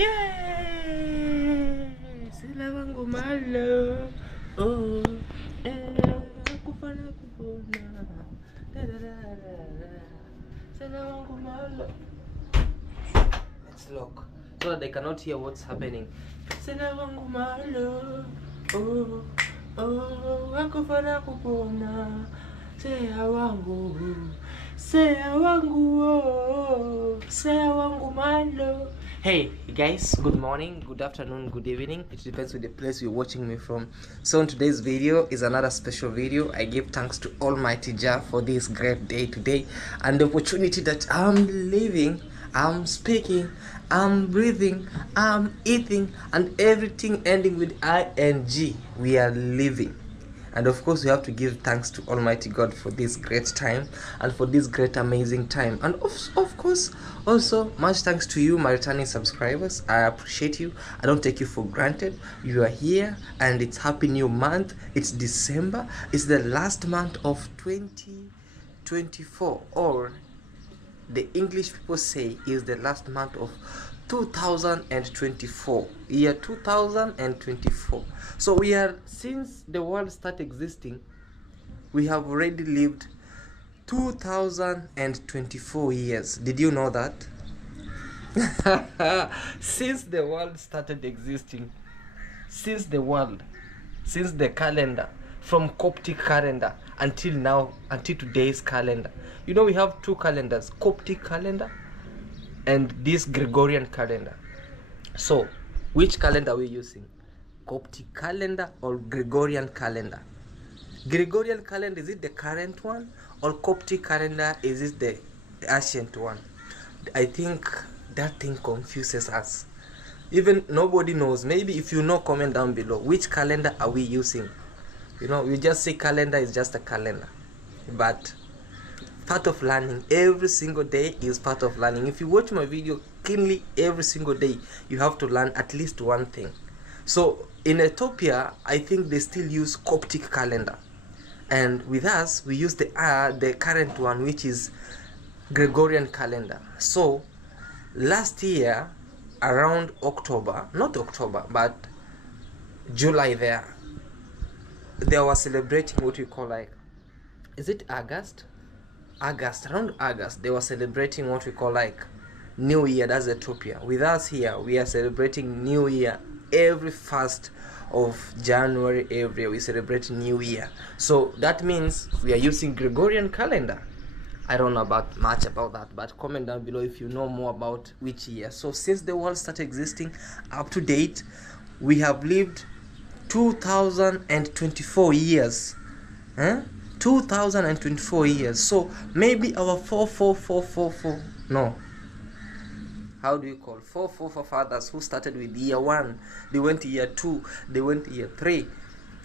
Yeah, sila wangu malo. Oh, kupona kupona. Da da da da. Sila wangu malo. Let's lock so that they cannot hear what's happening. Sila wangu malo. Oh, kupona kupona. Sea wangu. Sea wangu. Oh, sea wangu malo. Hey guys, good morning, good afternoon, good evening. It depends on the place you're watching me from. So in today's video is another special video. I give thanks to Almighty Jah for this great day today and the opportunity that I'm living, I'm speaking, I'm breathing, I'm eating, and everything ending with ing. We are living. And of course, we have to give thanks to Almighty God for this great time and for this great amazing time. And of course, also much thanks to you, my returning subscribers. I appreciate you. I don't take you for granted. You are here and it's happy new month. It's December. It's the last month of 2024, or the English people say is the last month of 2024, year 2024. So we are, since the world started existing, we have already lived 2024 years. Did you know that? Since the world started existing, since the calendar, from Coptic calendar until now, until today's calendar, you know, we have two calendars, Coptic calendar and this Gregorian calendar. So which calendar are we using? Coptic calendar or Gregorian calendar? Gregorian calendar, is it the current one, or Coptic calendar, is it the ancient one? I think that thing confuses us. Even nobody knows. Maybe if you know, comment down below which calendar are we using. You know, we just say calendar is just a calendar, but part of learning, every single day is part of learning. If you watch my video keenly every single day, you have to learn at least one thing. So in Ethiopia, I think they still use Coptic calendar, and with us we use the current one, which is Gregorian calendar. So last year around October, not October but July, they were celebrating what we call, like, is it August, around August, they were celebrating what we call like New Year. That's Ethiopia. With us here, we are celebrating New Year every 1st of January. Every year we celebrate New Year. So that means we are using Gregorian calendar. I don't know much about that, but comment down below if you know more about which year. So since the world started existing up to date, we have lived 2024 years. 2024 years. So maybe our 4444, no, how do you call 444 fathers who started with year 1, they went to year 2, they went to year 3.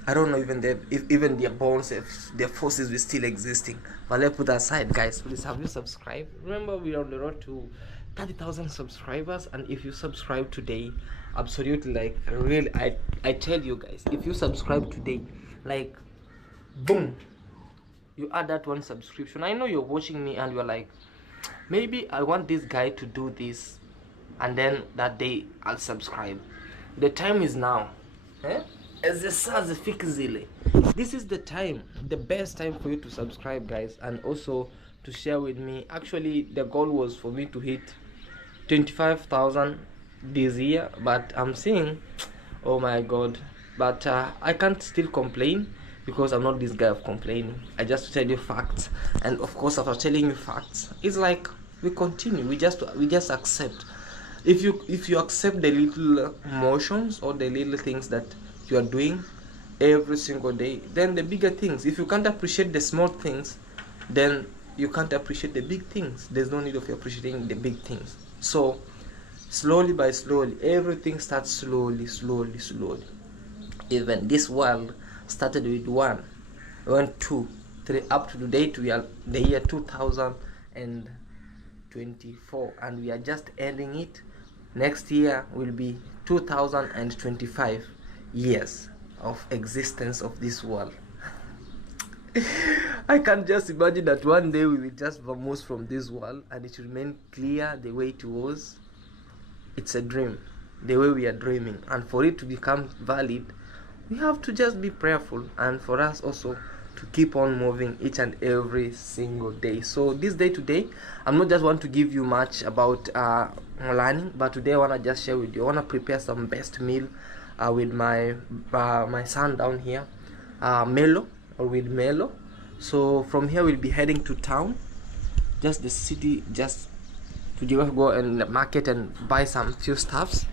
I don't know even if even their bones, if their forces were still existing. But let's put that aside, guys. Please, have you subscribed? Remember, we are on the road to 30,000 subscribers, and if you subscribe today, absolutely, like, really, I tell you guys, if you subscribe today, like, boom, you add that one subscription. I know you're watching me and you're like, maybe I want this guy to do this, and then that day I'll subscribe. The time is now. This is the time, the best time for you to subscribe, guys, and also to share with me. Actually, the goal was for me to hit 25,000 this year, but I'm seeing, oh my god, but I can't still complain, because I'm not this guy of complaining. I just tell you facts, and of course after telling you facts, it's like we continue, we just accept. If you accept the little motions or the little things that you are doing every single day, then the bigger things, if you can't appreciate the small things, then you can't appreciate the big things. There's no need of appreciating the big things. So slowly by slowly, everything starts slowly. Even this world started with 1, 2, 3, up to the date we are the year 2024, and we are just ending it. Next year will be 2025 years of existence of this world. I can just imagine that one day we will just vamose from this world and it will remain clear the way it was. It's a dream. the way we are dreaming, and for it to become valid, we have to just be prayerful, and for us also to keep on moving each and every single day. So this day today, I'm not just want to give you much about learning, but today I want to just share with you. I want to prepare some best meal with my son down here, Melo, or with Melo. So from here we'll be heading to town, just the city, just to just go and the market and buy some few stuffs,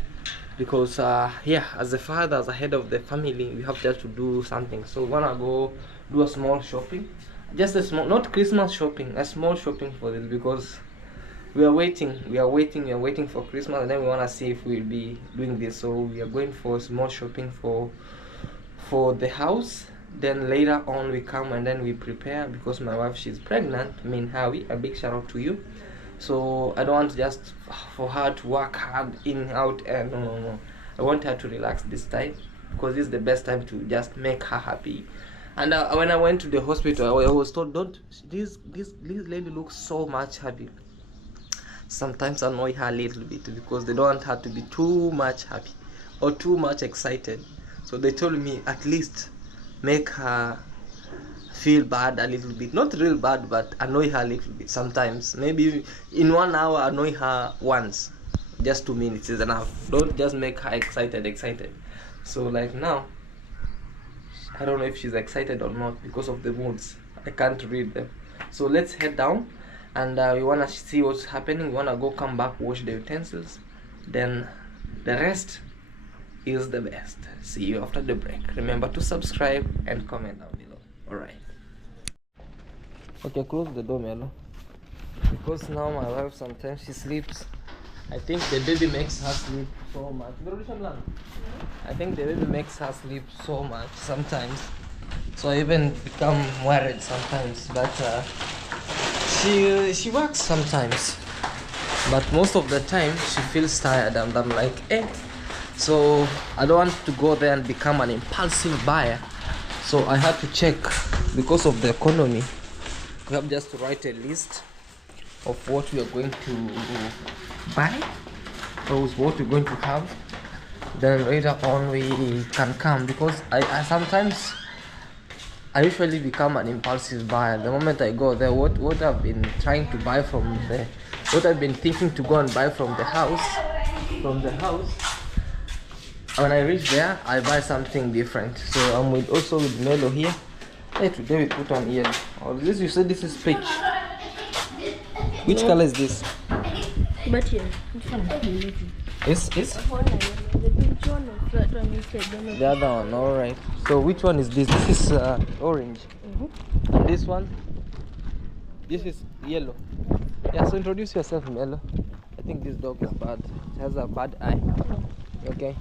because yeah, as a father, as a head of the family, we have just to do something. So we wanna go do a small shopping, just a small, not Christmas shopping, a small shopping for this, because we are waiting for Christmas, and then we want to see if we'll be doing this. So we are going for small shopping for the house. Then later on we come and then we prepare, because my wife, she's pregnant. I mean, Howie, a big shout out to you. So I don't want just for her to work hard in out, and no. I want her to relax this time, because this is the best time to just make her happy. And when I went to the hospital, I was told, don't, this lady looks so much happy. Sometimes annoy her a little bit, because they don't want her to be too much happy or too much excited. So they told me, at least make her feel bad a little bit, not real bad, but annoy her a little bit sometimes. Maybe in 1 hour, annoy her once, just 2 minutes is enough. Don't just make her excited. So like now, I don't know if she's excited or not, because of the moods. I can't read them. So let's head down, and we want to see what's happening. We want to go come back, wash the utensils, then the rest is the best. See you after the break. Remember to subscribe and comment down below. Alright. Okay, close the door, Melo, because now my wife, sometimes she sleeps. I think the baby makes her sleep so much. I think the baby makes her sleep so much sometimes. So I even become worried sometimes. But she works sometimes. But most of the time she feels tired, and I'm like, eh. So I don't want to go there and become an impulsive buyer. So I had to check, because of the economy. We have just to write a list of what we are going to buy, or what we're going to have. Then later on we can come, because I sometimes, I usually become an impulsive buyer. The moment I go there, what I've been trying to buy from the, what I've been thinking to go and buy from the house, when I reach there, I buy something different. So I'm also with Melo here. Hey, today we put on yellow. Or this, you said this is peach. Which color is this? But yeah, which one? Is the pink one, that one is the other one? All right. So which one is this? This is orange. And this one, this is yellow. Yeah. So introduce yourself, Melo. I think this dog is bad. It has a bad eye. Okay.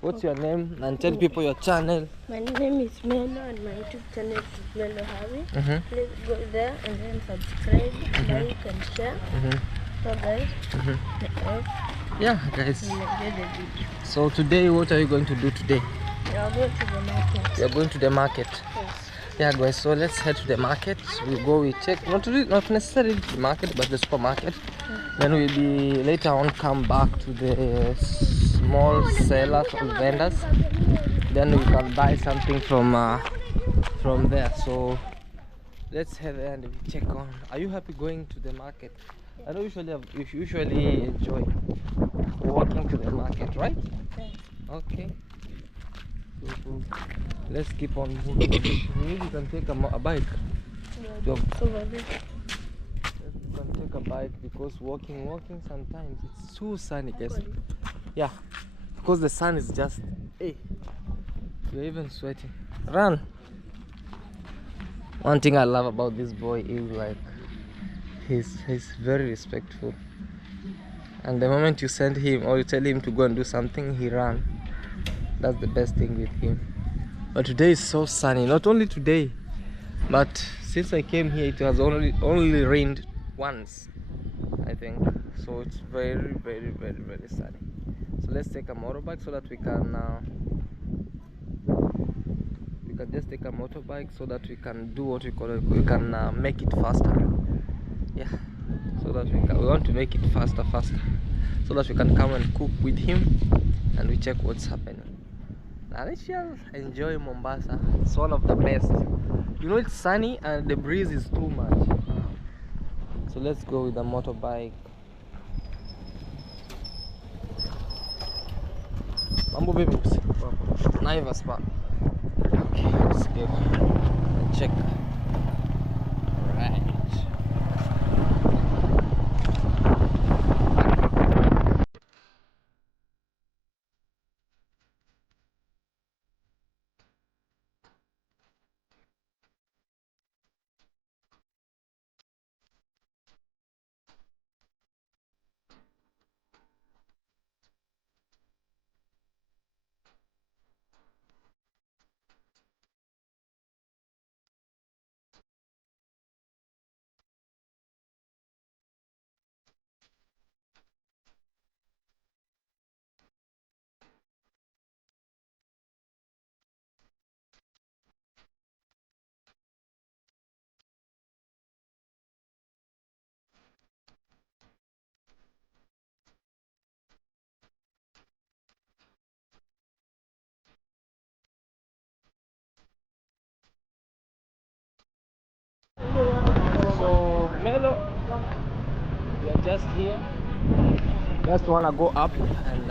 What's your name? And tell people your channel. My name is Melo, and my YouTube channel is Melo Harry. Please go there and then subscribe, like and share. So guys, yeah guys, so today what are you going to do today? We are going to the market. We are going to the market. Yes. Yeah guys, so let's head to the market. We check, not necessarily the market, but the supermarket. Then we'll be later on come back to the small sellers or vendors. Then we can buy something from there. So let's head there and we check on. Are you happy going to the market? I know you usually enjoy walking to the market, right? Okay. Cool. Let's keep on moving. Maybe you can take a bike. Yeah, over there. You can take a bike, because walking sometimes it's too sunny, guys. Yeah, because the sun is just, hey, you're even sweating. Run. One thing I love about this boy is like he's very respectful, and the moment you send him or you tell him to go and do something, he run. That's the best thing with him. But today is so sunny. Not only today, but since I came here, it has only rained once, I think. So it's very sunny. So let's take a motorbike so that we can just take a motorbike so that we can do what we call it. We can make it faster. Yeah, so that we want to make it faster. so that we can come and cook with him and we check what's happening. Now let's just enjoy Mombasa. It's one of the best. You know, it's sunny and the breeze is too much. So let's go with the motorbike. Mambo baby, Naivas pa. Okay, let's go and check. Right. So Melo, we are just here. Just wanna go up and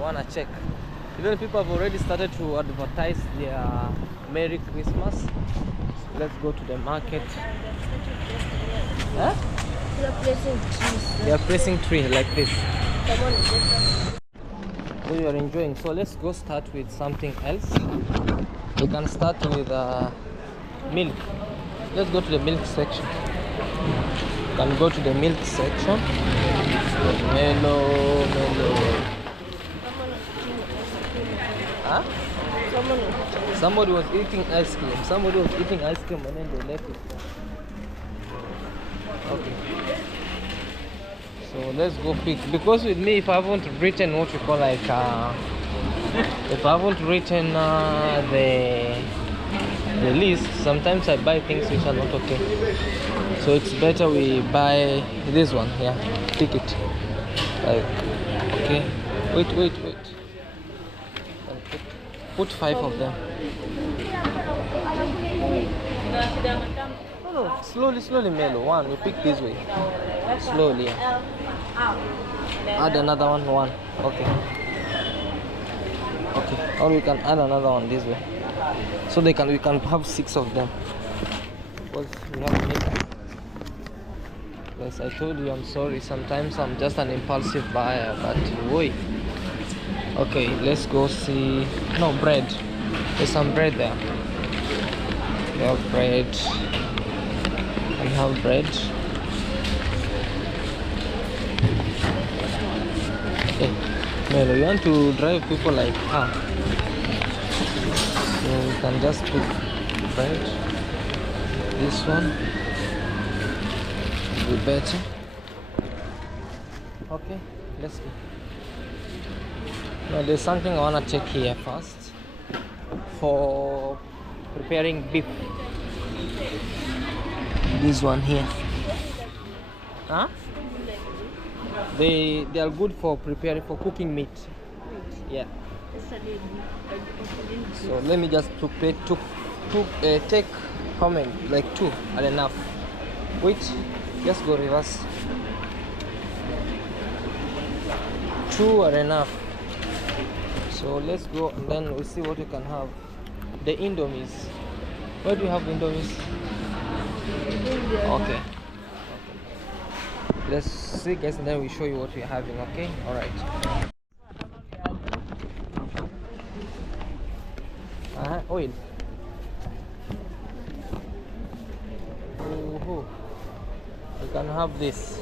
wanna check. Even people have already started to advertise their Merry Christmas. So let's go to the market. Huh? They are placing trees. They are placing tree like this. Come on, So you are enjoying. So let's go start with something else. We can start with milk. Let's go to the milk section. You can go to the milk section. Melo. Huh? Somebody was eating ice cream. Somebody was eating ice cream and then they left it. Okay. So let's go quick. Because with me, if I haven't written what we call like, if I haven't written the list, sometimes I buy things which are not okay. So it's better we buy this one. Yeah, pick it. Like, okay. Wait. Put 5 of them. No, slowly, Melo. One, you pick this way. Slowly. Yeah. Add another one. Okay. Or we can add another one this way. So we can have 6 of them. Because we have milk. Yes, I told you I'm sorry. Sometimes I'm just an impulsive buyer, but wait. Okay, let's go see. No, bread. There's some bread there. We have bread. We have bread. Okay. Melo, you want to drive people like so we can just pick bread. This one will be better. Okay, let's go. Now there's something I want to check here first for preparing beef. This one here. Huh? They are good for preparing for cooking meat. Yeah. So let me just take how many? Like 2 are enough. Wait, just go reverse. 2 are enough. So let's go and then we'll see what we can have. The Indomies. Where do you have Indomies? Okay. Let's see guys and then we'll show you what we're having, okay? Alright. Oil. We can have this.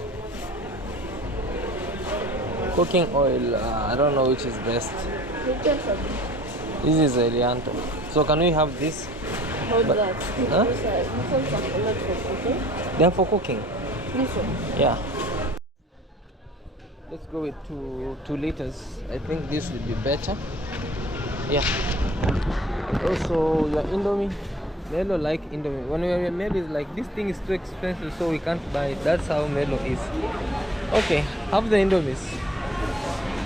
Cooking oil, I don't know which is best. This is Elianto. So can we have this? Hold that. Huh? This one's not for cooking. They're for cooking. This one. Yeah. Let's go with 2 liters. I think this will be better. Yeah. Also, your Indomie. Melo like Indomie. When we are Melo is like this thing is too expensive, so we can't buy it. That's how Melo is. Okay, have the Indomies.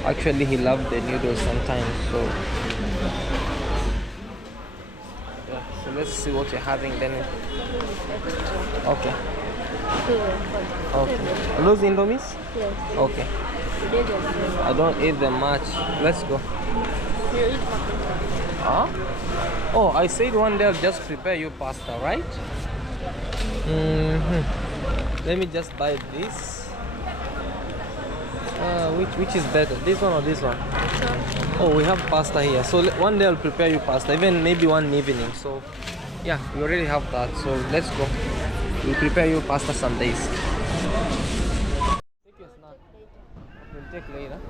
Actually, he loved the noodles sometimes, so yeah. So let's see what you're having then. Okay. Okay. Are those Indomies? Yes. Okay. Today there's I don't eat them much. Let's go. you eat pasta. Huh? Oh, I said one day I'll just prepare you pasta, right? Let me just buy this. Which is better, this one or this one? Oh, we have pasta here. So one day I'll prepare you pasta, even maybe one evening. So yeah, we already have that. So let's go. We'll prepare you pasta some days. Take your snack. We'll take later.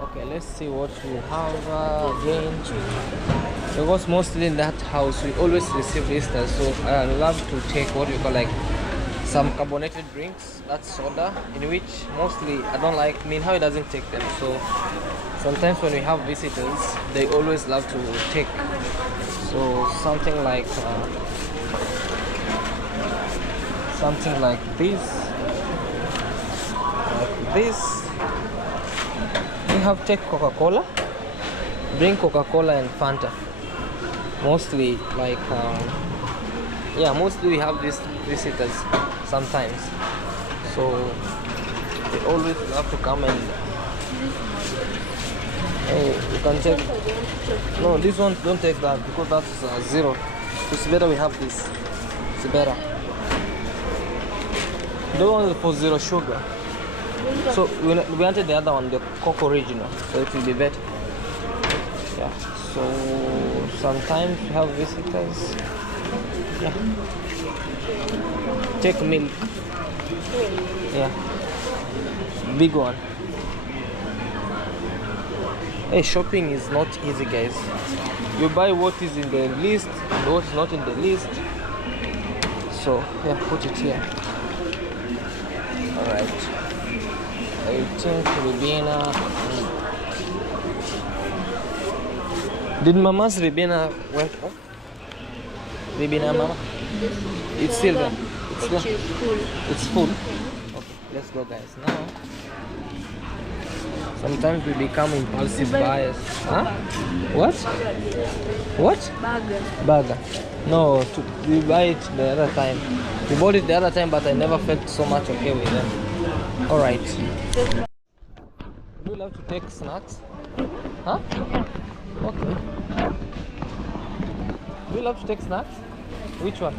Okay, let's see what we have again. Because mostly in that house we always receive visitors, so I love to take what we call like some carbonated drinks, that's soda, in which mostly I don't like. I mean, how it doesn't take them. So sometimes when we have visitors, they always love to take. So something like this, We have take Coca-Cola, drink Coca-Cola and Fanta. Mostly like yeah, mostly we have these visitors sometimes, so they always love to come and hey, you can take. No, this one don't take that because that's zero. It's better we have this. It's better. The one for zero sugar. So we wanted the other one, the Coke original, so it will be better. Yeah. So sometimes we have visitors. Yeah. Take milk. Yeah. Big one. Hey, shopping is not easy, guys. You buy what is in the list and what is not in the list. So yeah, put it here. Alright. I think Ribena. Did Mama's Ribena went off? Ribena, Mama? It's still there. It's there. It's full. Okay, let's go, guys. Now, sometimes we become impulsive buyers. Huh? What? What? Burger. No, we buy it the other time. We bought it the other time, but I never felt so much okay with them. Alright. Do you love to take snacks? Huh? Okay. Do you love to take snacks? Which one?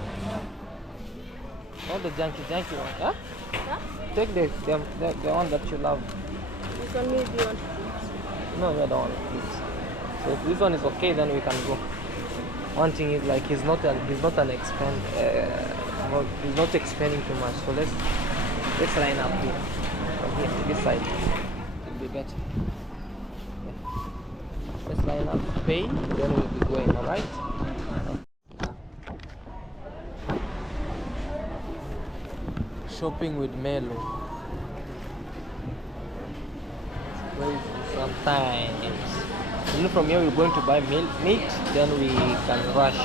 Not the junky one, huh? Huh? Take the one that you love. Which one do you want? No, you don't want it. So if this one is okay, then we can go. One thing is like he's not expanding too much. So let's line up here. From here to this side. It'll be better. Yeah. Let's line up, pay, then we'll be going, alright? Shopping with Melo. Crazy sometimes. You know, from here we're going to buy meat, then we can rush.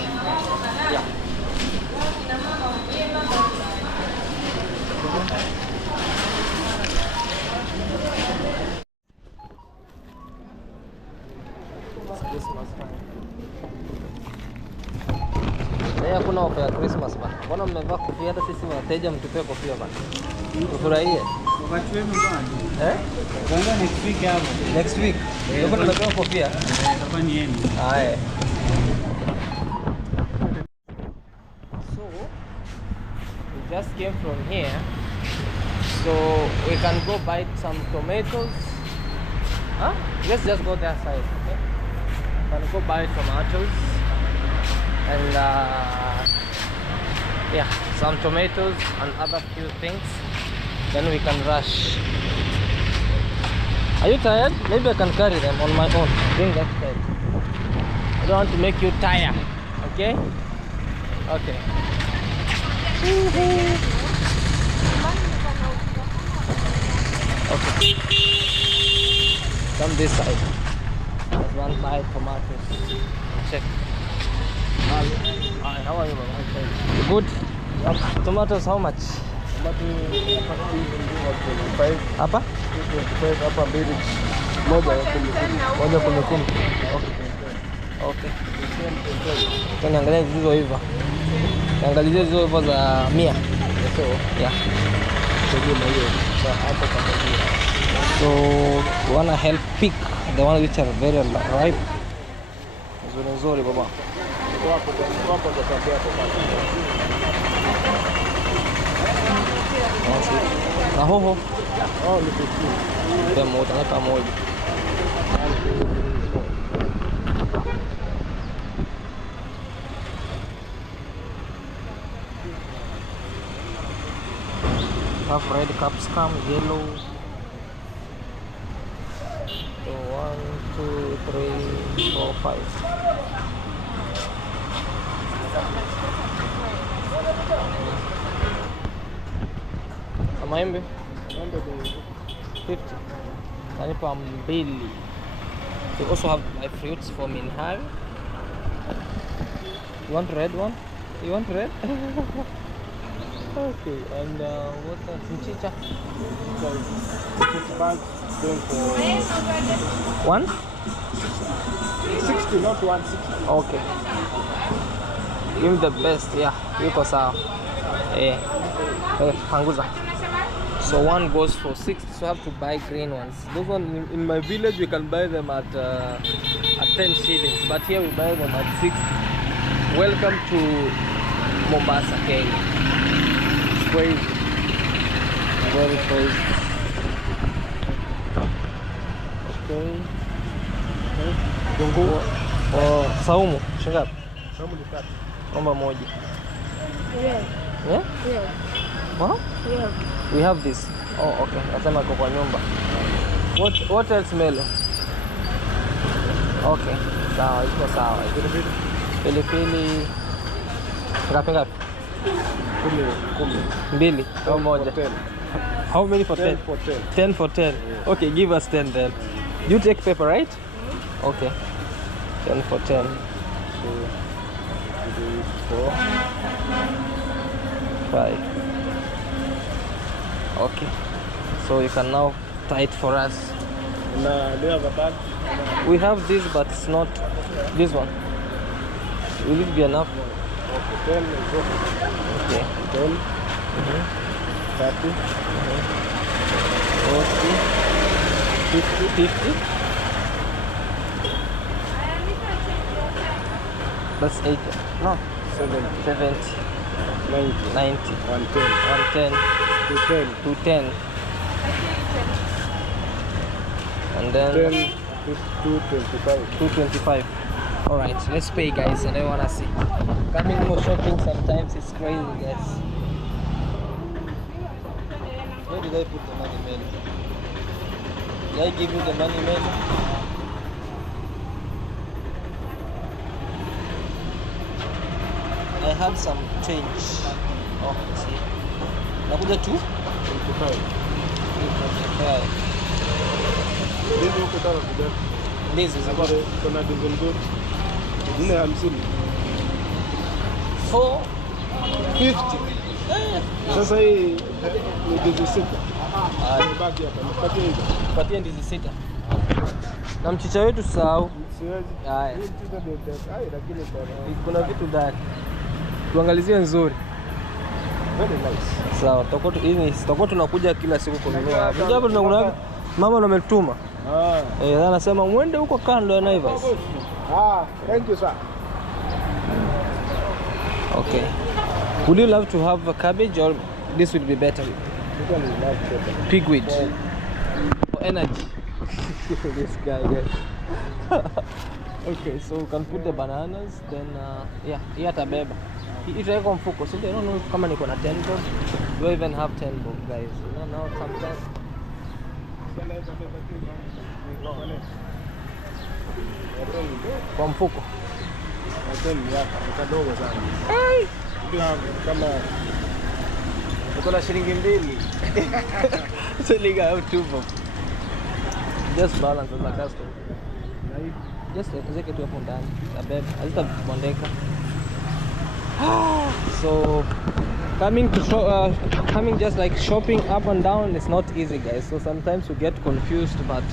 Yeah. It's Christmas time. Leo hakuna ofa ya Christmas bana. Mbona mmevaa kofia? Hata sisi wateja mtupee kofia bana. Tufurahie. Wakati wenu bwana. Kwanza next week hapo. Next week. Ndio tunapewa kofia. Itakuwa ni yenu. Haya. So we just came from here. So we can go buy some tomatoes. Huh? Let's just go that side. Okay? We can go buy tomatoes. And yeah, some tomatoes and other few things, then we can rush. Are you tired? Maybe I can carry them on my own. Bring that side. I don't want to make you tired. Okay? Okay. Okay. Come this side. There's one side tomatoes. Check. Hi, how are you, Baba? Good. Yep. Tomatoes, how much? Tomato 5. Apa? 25 hapa mbili. Moja ya kumi. Moja kumi kumi. Okay. Okay. Tunaangalia hizo hivyo. Tuangalie hizo hivyo za 100. So, yeah. So, we wanna help pick the ones which are very ripe. Nzuri baba. Na hoho. Oh, ni vizuri. Ndio moja na pamoja. Have red capsicum, yellow. So 1, 2, 3, 4, 5. Maembe 50. Nanipa mbili. We also have my fruits for minhari. You want red one? You want red? Okay, and what's that? Mchicha? One? 60, not 160. Okay. Give me the best, yeah. Yuko sawa. Yeah. Panguza. So one goes for 60, so I have to buy green ones. Those ones in my village we can buy them at 10 shillings, but here we buy them at 60. Welcome to Mombasa, Kenya. It's crazy. Very crazy. Okay. Dungu. Oh, saumu. Shingapi? Saumu ni 3. Omba moja. Yeah. Yeah? Yeah. Huh? Yeah. We have this. Oh, okay. Nasema iko kwa nyumba. What else Melo? Okay. Sawa, iko sawa. Pilipili. Ngapi? 10. Mbili au moja? 10. How many for 10? 10 for 10. 10 for 10. Yeah. Okay, give us 10 then. You take paper, right? Okay. 10 for 10. So, it is 4. 5. Okay. So you can now tie it for us. And do you have a bag? We have this, but it's not this one. Will it be enough? Okay, 10 is okay. Okay. 10, 30, 40, 50. That's 80. No. 70, 70, 90, 90, 110, 110, 210, 210. And then 10, 225. 225. Alright, let's pay guys, and I wanna see. Coming for shopping sometimes it's crazy guys. Where did I put the money man? Did I give you the money man? I had some change. Oh, see. Nakuja 2? 25. 225. Hizi huko tano kuja. This is Hapa kuna dizo nzuri. 450. 450. Sasa hii ni dizo 6. Baki hapa. Nipatie hizo. Patia ndizi 6. Na mchicha wetu sahau. Siwezi. Haya. Hii mchicha ndio tesa. Lakini Kuna vitu ndani. Tuangalizie nzuri. very nice. Sawa, tutakuwa tunakuja kila siku kununua. Japo tunaona mama ametuma. Anasema mwende huko kando ya Naivas. Thank you sir. Okay. Would you love to have a cabbage or this would be better? This one is not better. Pigweed. For energy. This guy, guys. Okay, so we can put the bananas, then yeah, hii atabeba. Itaweka mfuko, so I don't know kama niko na 10 bob. Do I even have 10 bob, guys? You know, sometimes. Kwa mfuko. Kama Niko na shilingi 2. So I have 2 bob. Just balance as a customer. Just zeke tu hapo ndani. Tabeba, hazitabondeka. So coming just like shopping up and down is not easy guys, so sometimes we get confused, but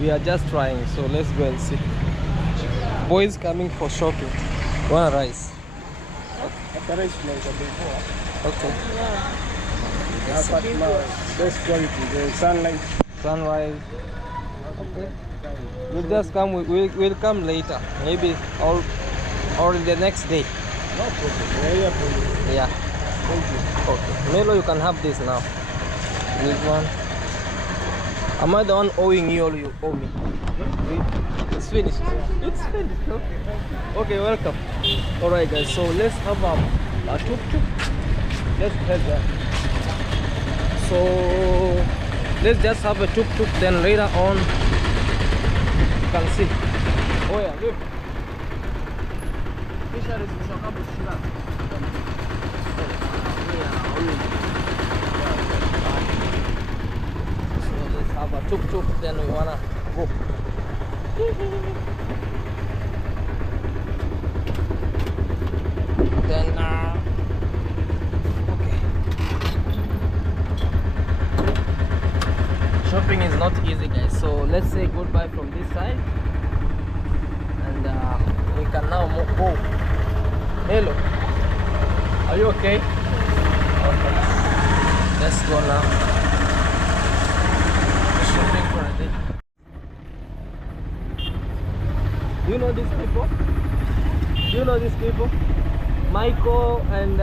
We are just trying, so let's go and see. Boys coming for shopping. One rice. Advertise place before. Okay. Best quality, the sunlight. Sunrise. Okay. We'll just come. We'll come later. Maybe or the next day. No problem. We're here for you. Yeah. Thank you. Okay. Melo, you can have this now. This one. Am I the one owing you or you owe me? It's finished. It's finished. Okay. Okay, welcome. Alright guys, so let's have a tuk-tuk. Let's head there. So let's just have a tuk-tuk, then later on you can see. Oh yeah, look. So let's have a tuk-tuk, then we wanna go. Then okay. Shopping is not easy, guys, so let's say goodbye from this side, and we can now go. Hello, are you okay? Okay, let's go now. Shopping for a day. Do you know these people? Do you know these people? Michael and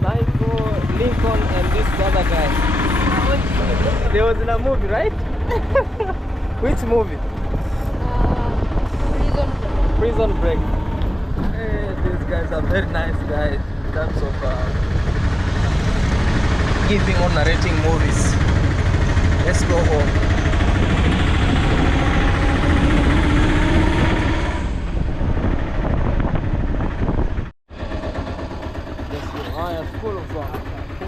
Michael, Lincoln, and this other guy. They was in a movie, right? Which movie? Prison Break. Hey, these guys are very nice guys in terms of giving or narrating movies. Let's go home. Full of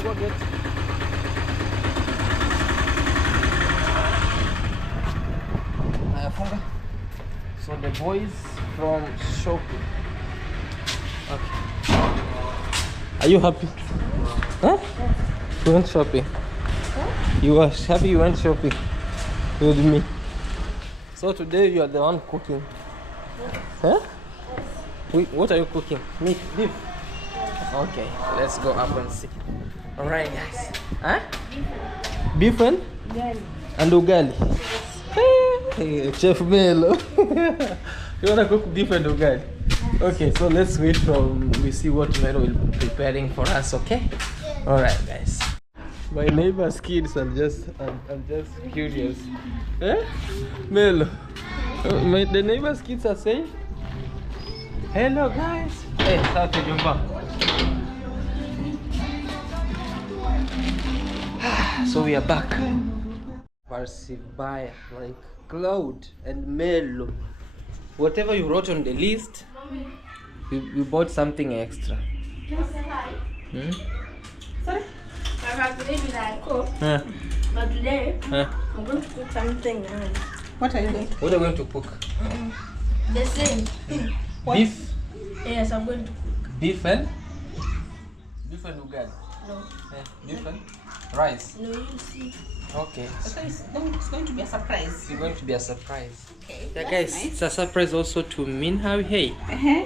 forget. So the boys from shopping. Okay. Are you happy? Huh? You went shopping. You are happy you went shopping with me. So today you are the one cooking. Huh? What are you cooking? Meat, beef. Okay, let's go up and see. Alright guys. Huh? Beef and ugali. Hey, Chef Melo. You wanna cook beef and ugali? Okay, so let's wait from we see what Melo will be preparing for us, okay? Alright guys. My neighbor's kids I'm just curious. Eh? Melo. The neighbor's kids are saying hello guys. Hey, how to jump up? So we are back. By like Claude and Melo. Whatever you wrote on the list, we bought something extra. Hmm? Sorry? I'm cook. But today, I'm going to cook something nice. What are you going to What are you going to cook? The same. Beef? Yes, I'm going to cook. Beef and ugali? No. Beef and rice? No, you see. Okay. So it's going to be a surprise. It's going to be a surprise. Okay. Yeah, that's guys, nice. it's a surprise also to Minhawi. Hey,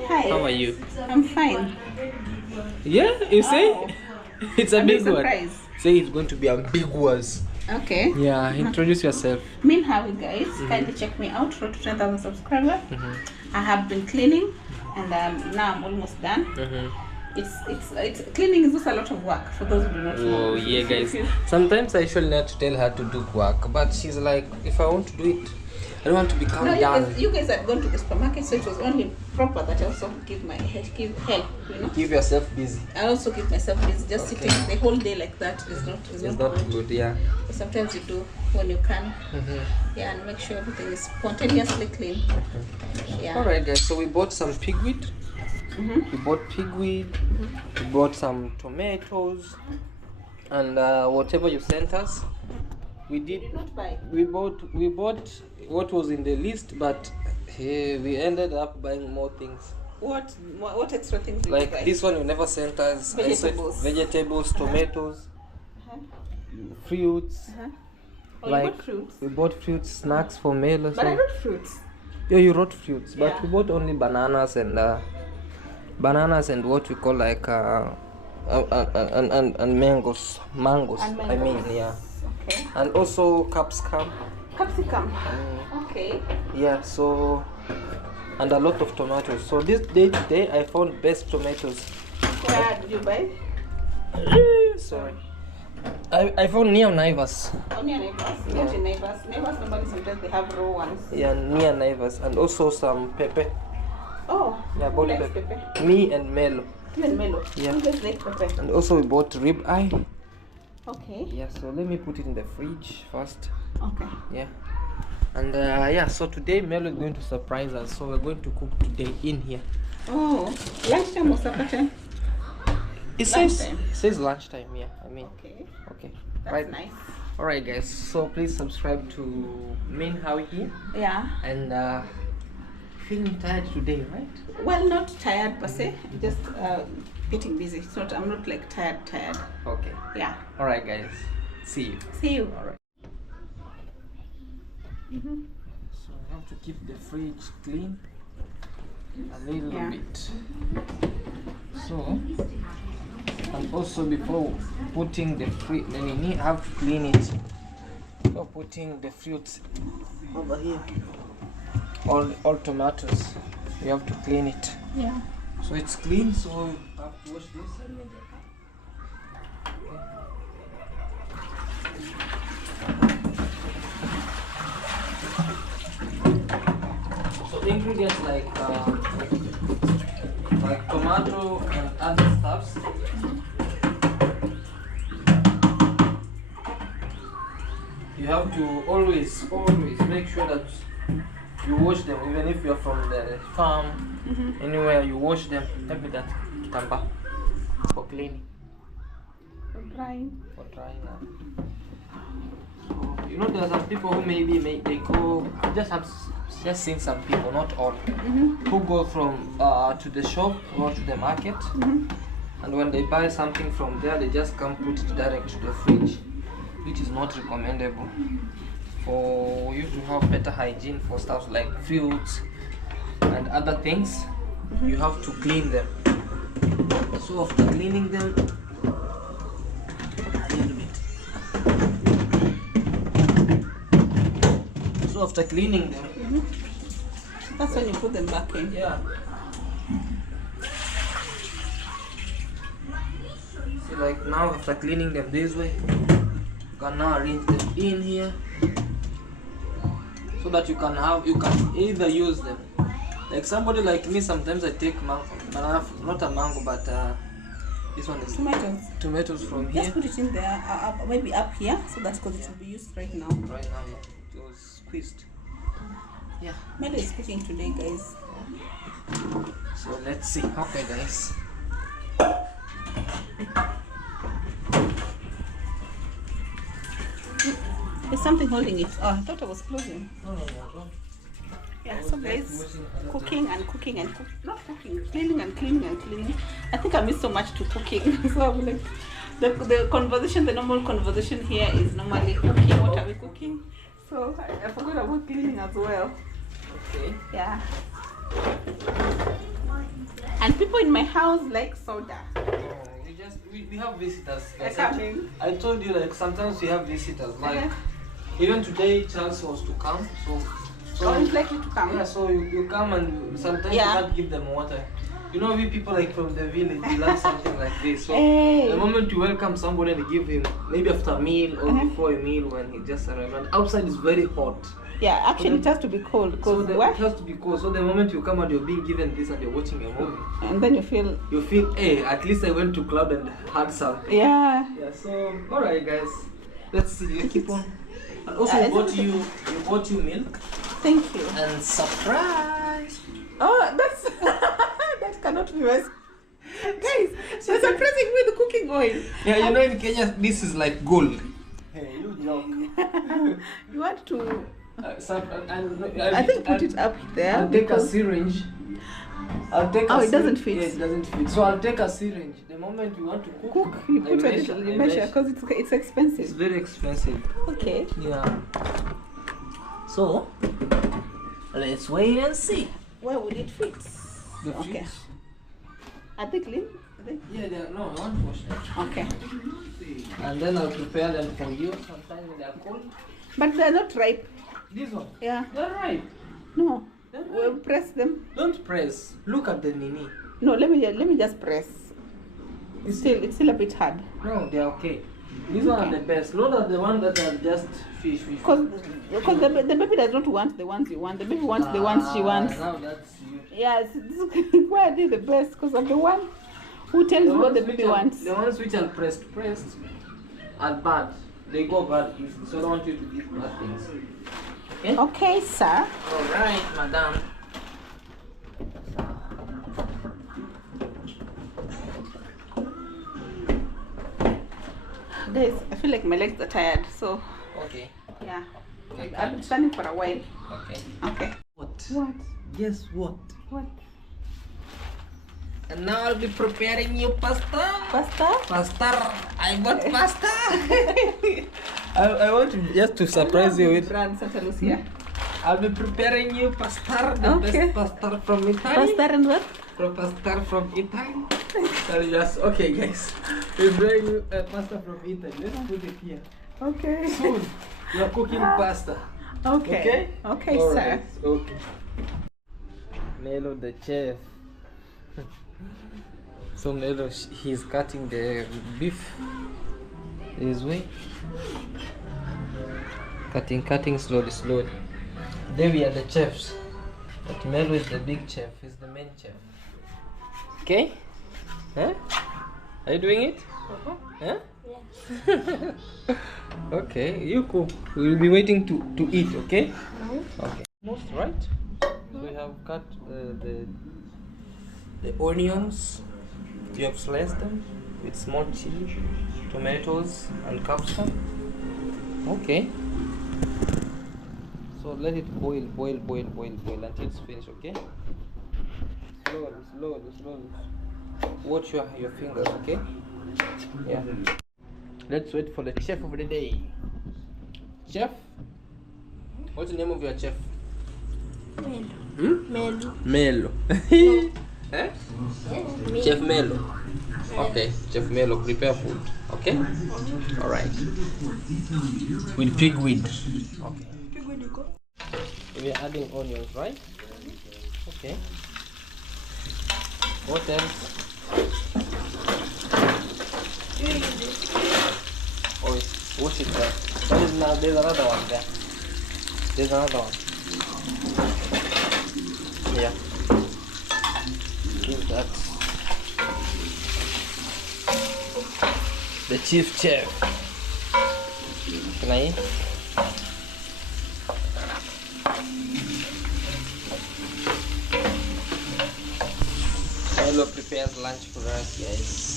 Hi. how are you? I'm fine. Yeah, you say? Oh. It's a big one. Surprise. Say it's going to be ambiguous. Okay. Yeah, introduce yourself. Meanwhile, guys, kindly check me out. Road to 10,000 subscribers. I have been cleaning, and now I'm almost done. It's cleaning is also a lot of work for those who do not know. Oh yeah, guys. Sometimes I usually not to tell her to do work, but she's like, if I want to do it, I don't want to become No, done. you guys had gone to the supermarket, so it was only proper that I also give help, you know. Keep yourself busy. I also keep myself busy. Just Okay. sitting the whole day like that is not It's not good, yeah. But sometimes you do when you can. Yeah, and make sure everything is spontaneously clean. Yeah. Alright guys, so we bought some pigweed. We bought pigweed, we bought some tomatoes, and whatever you sent us, we did. Not buy. We bought what was in the list, but we ended up buying more things. What extra things did you Like buy? this one you never sent us. Vegetables. Vegetables, tomatoes, fruits. Oh, like you bought fruits? we bought fruits, snacks for Melo. But I wrote fruits. Yeah, you wrote fruits, but Yeah. we bought only bananas and what we call like and mangoes. And I mean, mangoes. yeah. Okay. And also capsicum. Capsicum. Okay. Yeah, so and a lot of tomatoes. So this day today I found best tomatoes. Where did you buy? Sorry. I found near Naivas. Oh, near neighbors. Not in neighbors. Neighbors normally sometimes they have raw ones. Yeah, near Naivas. And also some pepper. Oh. Yeah, who bought likes pepper. pepper? Me and Melo. You and Melo. Yeah. You guys like pepper. And also we bought rib eye. Okay. Yeah, so let me put it in the fridge first. Okay. Yeah. And yeah, so today Melo is going to surprise us. So we're going to cook today in here. Oh, lunchtime or supper time? It Lunchtime. says lunchtime, yeah. I mean, Okay. okay. That's Right. nice. Alright guys, so please subscribe to Main Howie here. Yeah. And feeling tired today, right? Well, not tired per se. Just getting busy. It's not. I'm not like tired. Okay. Yeah. Alright guys. See you. See you. Alright. So we have to keep the fridge clean a little Yeah. bit. So, and also before putting the fruit, then you need have to clean it. Before putting the fruits over here, all tomatoes, you have to clean it. Yeah. So it's clean, so you have to wash this. So ingredients like tomato and other stuffs. You have to always make sure that you wash them, even if you're from the farm, anywhere you wash them. Maybe that tamba for cleaning, For drying. for drying. So, you know, there are some people who maybe they go. Just seen some people, not all, who go from to the shop or to the market, and when they buy something from there, they just come put it direct to the fridge, which is not recommendable. For you to have better hygiene for stuff like fruits and other things, you have to clean them. So after cleaning them a little bit, so after cleaning them, That's when you put them back in. yeah. So like now after cleaning them this way, you can now arrange them in here so that you can either use them. Like somebody like me, sometimes I take banana, not a mango, but this one is tomatoes from here. Just put it in there, maybe up here, so that's because it will be used right now. Right now, yeah, it was squeezed. Yeah. Melo is cooking today, guys. So let's see. Okay, guys. There's something holding it. Oh, I thought I was closing. No. Yeah, so guys, cooking and cooking and cooking. Not cooking, cleaning and cleaning and cleaning. I think I miss so much to cooking. So I'm like, the conversation, the normal conversation here is normally cooking. What are we cooking? So I forgot about cleaning as well. Okay. Yeah. And people in my house like soda. We have visitors. They're Guys. coming. I told you, like sometimes we have visitors. Like even today, Charles was to come. So it's likely to come. yeah. So you come and sometimes Yeah. you can't give them water. You know, we people like from the village, we love something like this. So Hey. the moment you welcome somebody and give him maybe after a meal or before a meal when he just arrived, and outside is very hot. Yeah, actually it has to be cold So because it has to be cold. So the moment you come and you're being given this and you're watching a movie, and then you feel hey, at least I went to Claude and had something. yeah. Yeah, so alright guys. Let's see, you keep on. And also I you bought you milk Thank you. and surprise. Oh, that's that cannot be worse. Guys, you're surprising me with the cooking oil. Yeah, you know in Kenya this is like gold. Hey, you joke. You want to I I think put it up there I'll take a because syringe I'll take Oh, a it doesn't syringe. fit. Yeah, it doesn't fit. So I'll take a syringe. The moment we want to cook, You I put a measure, little, you I measure because it's It's expensive. very expensive. Okay. Yeah. So let's wait and see. Where would it fit? The Okay. fish. Are they clean? Are they? Yeah, they are no, I want to wash them. Okay. And then I'll prepare them for you. Sometimes when they are cold. But they're not ripe. This one. Yeah. They're right. No. They're We'll right. press them. Don't press. Look at the nini. No, let me just press. It's still a bit hard. No, they're okay. These one are the best. Not are the ones that are just fish. Because the baby does not want the ones you want. The baby wants the ones she wants. Now that's you. Yeah, why are they the best? Because I'm the one who tells me what the baby wants. The ones which are pressed are bad. They go bad easily. So I don't want you to give bad things. Okay? Okay, sir. Alright, madam. Guys, I feel like my legs are tired, so Okay. yeah. Okay. I've been standing for a while. Okay. Okay. What? What? Guess what? What? And now I'll be preparing you pasta. Pasta? Pasta. I got pasta. I want to just to surprise you with. Brand Santa Lucia. I'll be preparing you pasta, the Okay. best pasta from Italy. Pasta and what? Pasta from Italy. Just okay, guys. We're bringing you pasta from Italy. Let's put it here. Okay. Soon, you're cooking pasta. Okay. Okay? Okay, All sir. right, okay. Melo the chef. So Melo, he's cutting the beef this way. Cutting slowly. Then we are the chefs. But Melo is the big chef. He's the main chef. Okay? Huh? Are you doing it? Huh? Yeah. Okay, you cook. We'll be waiting to eat, okay? Okay. Most right. So we have cut the onions. You have sliced them with small chili, tomatoes, and capsicum. Okay. So let it boil until it's finished, okay? Slowly. Watch your fingers, okay? Yeah. Let's wait for the chef of the day. Chef? What's the name of your chef? Melo. Melo. Eh? Chef Melo. Okay, Chef Melo, prepare food. Okay? Alright. With pigweed. Okay. We are adding onions, right? Okay. What else? Oh, watch it there. There's another one there. There's another one. Yeah. Give that. The chief chef. Can I eat? Milo prepares lunch for us, guys.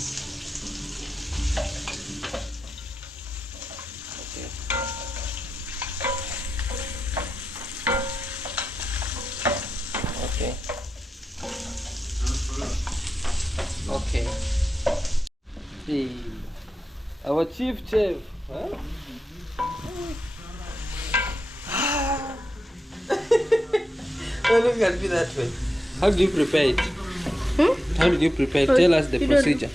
Okay. See, our chief chef. Huh? Why look at me that way? How do you prepare it? How did you prepare it? Tell us the procedure.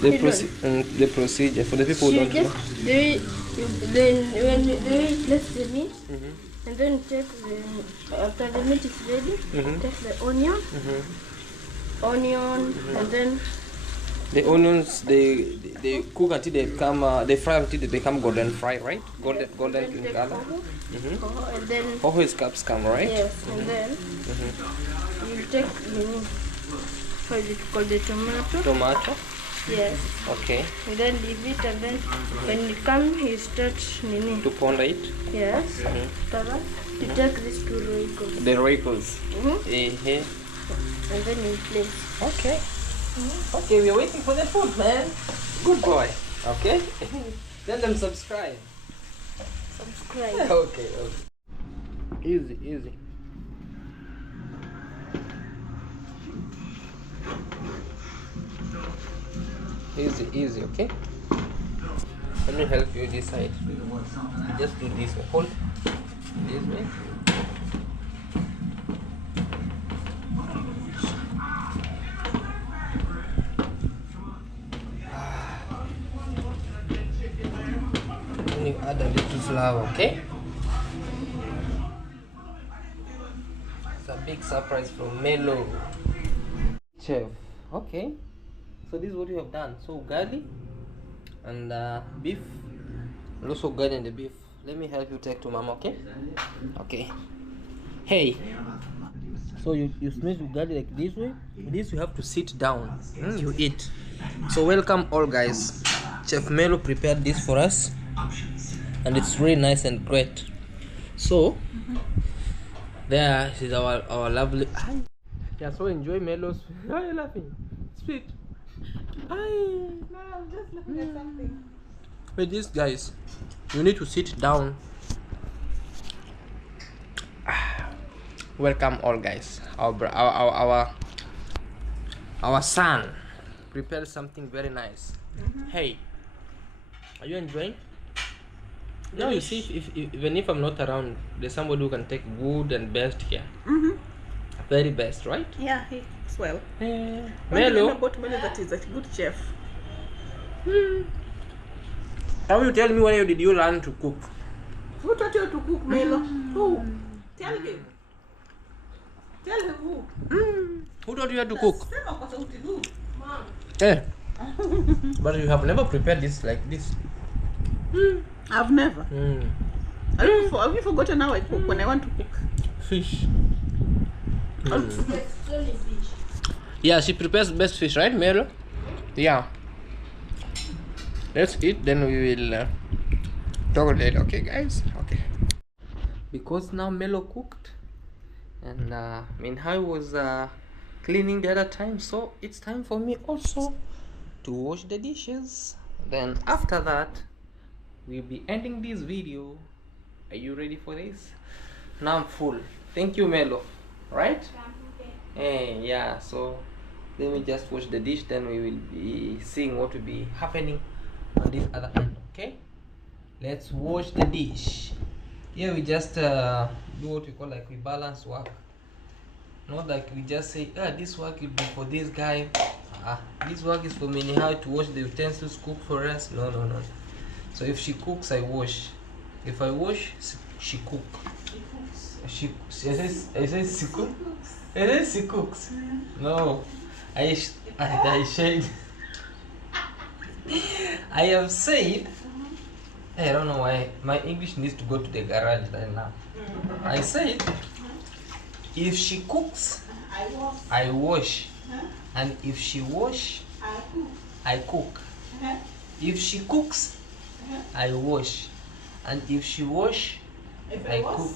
The procedure for the people who You don't know. just do it, then when you do it, place the meat, and then take after the meat is ready, take the onion, and then The onions they cook until they become they fry until they become golden fry, right? Golden in take color. coho, and then Coho is capsicum, right? yes, and then you take what is it called, the tomato. Tomato. Yes, Okay. and then leave it, and then when it comes, you start nini. To ponder it. Yes, after that, you take these two roycos. The roycos. And then you place. Okay. Okay, we're waiting for the food, man. Good boy. Okay. Let them subscribe. Subscribe. Okay. Easy. Easy, okay? Let me help you this side. You just do this way. Hold this way. Then you add a little flour, okay? It's a big surprise from Melo. Chef. Okay. So this is what you have done. So ugali and beef, and also ugali and the beef. Let me help you take to mama, okay? Okay. Hey. So you smash ugali like this way. This you have to sit down. You eat. So welcome all guys. Chef Melo prepared this for us, and it's really nice and great. So there is our lovely. Yeah. So enjoy Melo's. Why are you laughing? Sweet. No, I'm just looking at something. With this guys, you need to sit down. Welcome all guys. Our son prepared something very nice. Hey, are you enjoying? Now you see, if even if I'm not around, there's somebody who can take good and best here. Very best, right? Yeah, he cooks well. Melo, About Melo, that is a good chef. how you tell me when did you learn to cook? Who taught you to cook, Melo? Who? Tell him. Tell him who. Who taught you how to cook? Sema kwa sauti who? Mom. Eh. But you have never prepared this like this. I've never. Have you forgotten how I cook when I want to cook? Fish. It's only fish. Yeah, she prepares best fish, right, Melo? Yeah. Let's eat, then we will talk later, okay, guys? Okay. Because now Melo cooked, and I was cleaning the other time, so it's time for me also to wash the dishes. Then after that, we'll be ending this video. Are you ready for this? Now I'm full. Thank you, Melo. Right? Hey, yeah, so let me just wash the dish, then we will be seeing what will be happening on this other end. Okay, let's wash the dish. Here we just do what we call like we balance work. Not like we just say, this work will be for this guy, this work is for me how to wash the utensils, cook for us. No. So if she cooks, I wash. If I wash, she cook. She cooks. No, I said. I have said. I don't know why my English needs to go to the garage right now. I said, if she cooks, I wash, and if she wash, I cook. If she cooks, I wash, and if she wash, I cook.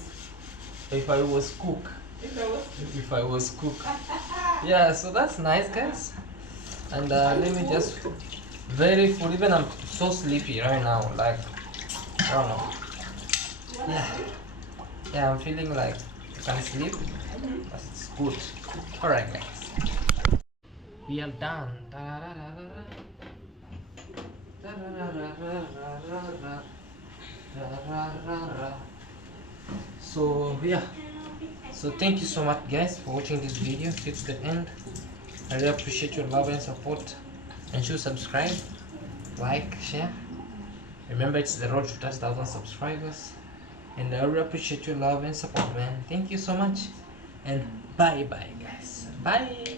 If I was cook. Yeah, so that's nice, guys. And let me just very full. Even I'm so sleepy right now. Like I don't know. Yeah, I'm feeling like I can sleep. That's good. All right, guys. We are done. So yeah, so thank you so much guys for watching this video till the end. I really appreciate your love and support, and should subscribe, like, share. Remember, it's the road to 10,000 subscribers, and I really appreciate your love and support, man. Thank you so much, and bye guys. Bye.